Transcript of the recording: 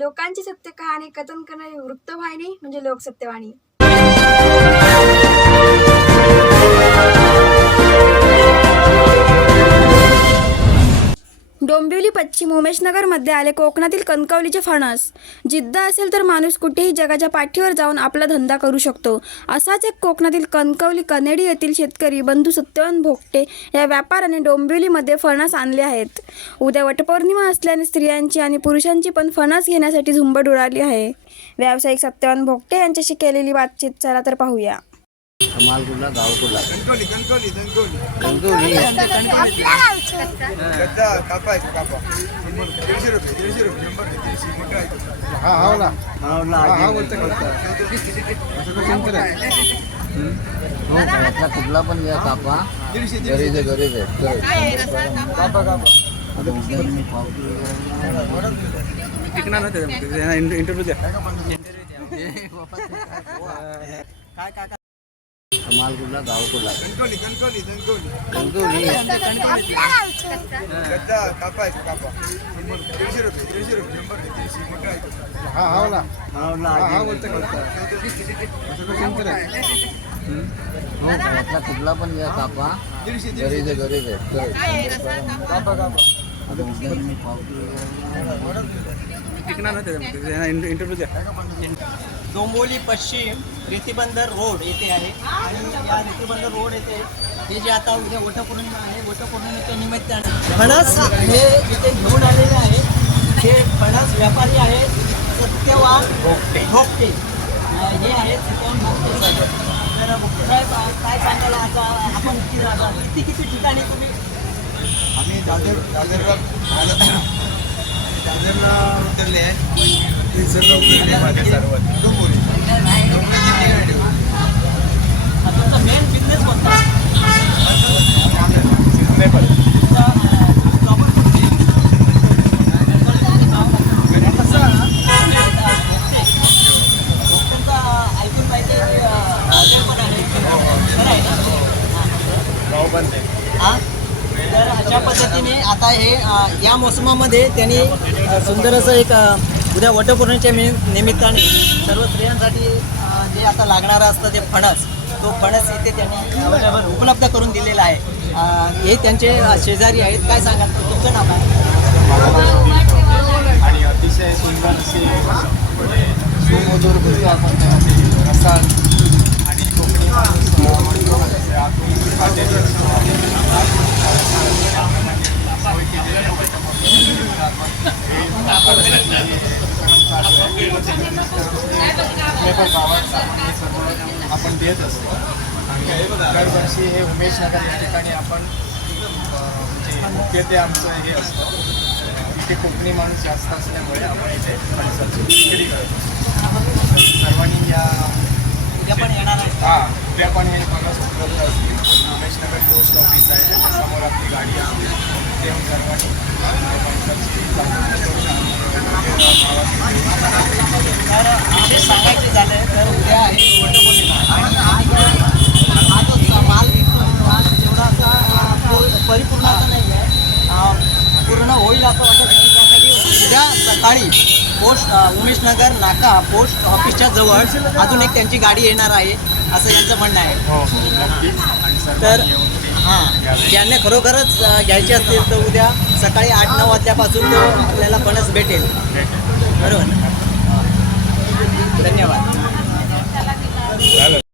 लोकांची सत्य कहाणी कथन करणारी वृत्तवाहिनी म्हणजे लोकसत्यवाणी. पश्चिम उमेशनगरमध्ये आले कोकणातील कणकवलीचे फणस. जिद्द असेल तर माणूस कुठेही जगाच्या पाठीवर जाऊन आपला धंदा करू शकतो. असाच एक कोकणातील कणकवली कनेडी येथील शेतकरी बंधू सत्यवान भोगटे या व्यापाराने डोंबिवलीमध्ये फणस आणले आहेत. उद्या वटपौर्णिमा असल्याने स्त्रियांची आणि पुरुषांची पण फणस घेण्यासाठी झुंबड उडाली आहे. व्यावसायिक सत्यवान भोगटे यांच्याशी केलेली बातचीत चला तर पाहूया. माल कुठला गाव कुठला कणकवली कणकवली कणकवली कापा आहे कापा. दीडशे रुपये दीडशे रुपये. शंभर दीडशे मोठा आहे. हा हा ना हा हा बोलतो असं तो शंकर आहे. हो यातला कुठला पण घ्या कापा. गरीब आहे गरीब आहे. कापा. कापा तुम्ही पावती वगैरे टिकणार ना त्याच्यामध्ये इंटरव्ह्यू द्या माल कुठला गाव कुठला कणकवली कणकवली दीडशे रुपये दीडशे रुपये. शंभर दीडशे मोठा आहे. हा हा बोलतो हो यातला कुठला पण घ्या कापा. गरीब आहे गरीब आहे. कापा कापा. इंटरव्ह्यू द्या. डोंबोली पश्चिम रेतीबंदर रोड येथे आहे. आणि या रेतीबंदर रोड येथे हे जे आता उद्या वटपौर्णिमा आहे वटपौर्णिमेच्या निमित्ताने फणस हे इथे घेऊन आलेले आहे. हे फणस व्यापारी आहेत. सत्यवान भोगटे अं, हे आहेत सत्यवान साहेब. तर भोगटे साहेब काय सांगायला आता आपण किती आता किती किती ठिकाणी तुम्ही? आम्ही दादर दादरला दादरला उतरले आहे. उतरले माझ्या सर्व डोंबोली तुमचा मेन बिझनेस कोणता ऐकून पाहिजे हॉटेल पण आहे खरं आहे ना हा तर अशा पद्धतीने आता हे या मोसमामध्ये त्यांनी सुंदर असं एक उद्या वटपौर्णिमेच्या नि- निमित्ताने सर्व स्त्रियांसाठी जे आता लागणारं असतं ते फणस तो फणस इथे त्यांनी अवेलेबल उपलब्ध करून दिलेला आहे. हे त्यांचे शेजारी आहेत. काय सांगाल? तुमचं नाव काय? आणि अतिशय सुंदर असे सुमधुर आपण त्यामध्ये आणि कोकणी माणूस आपण देत असतो. दरवर्षी हे उमेश नगर या ठिकाणी आपण म्हणजे मुख्य ते आमचं हे असतं. इथे कोकणी माणूस जास्त असल्यामुळे आपण इथे विक्री करतो सर्वांनी या पण येणार आहे. हा. उद्या पण हे फणस उपलब्ध असतील उमेशनगर पोस्ट ऑफिस आहे. समोर आपली गाडी आहे. ते सर्वांनी तर विशेष सांगायचं झालं तर उद्या आहे हा जो माल विकतो परिपूर्ण असा नाही आहे पूर्ण होईल असं वाटत उद्या सकाळी पोस्ट उमेशनगर नाका पोस्ट ऑफिसच्या जवळ अजून एक त्यांची गाडी येणार आहे. असं यांचं म्हणणं आहे. तर हां. ज्यांना खरोखरच घ्यायचे असतील तर उद्या सकाळी आठ नऊ वाजल्यापासून तो आपल्याला फणस भेटेल. बरोबर धन्यवाद.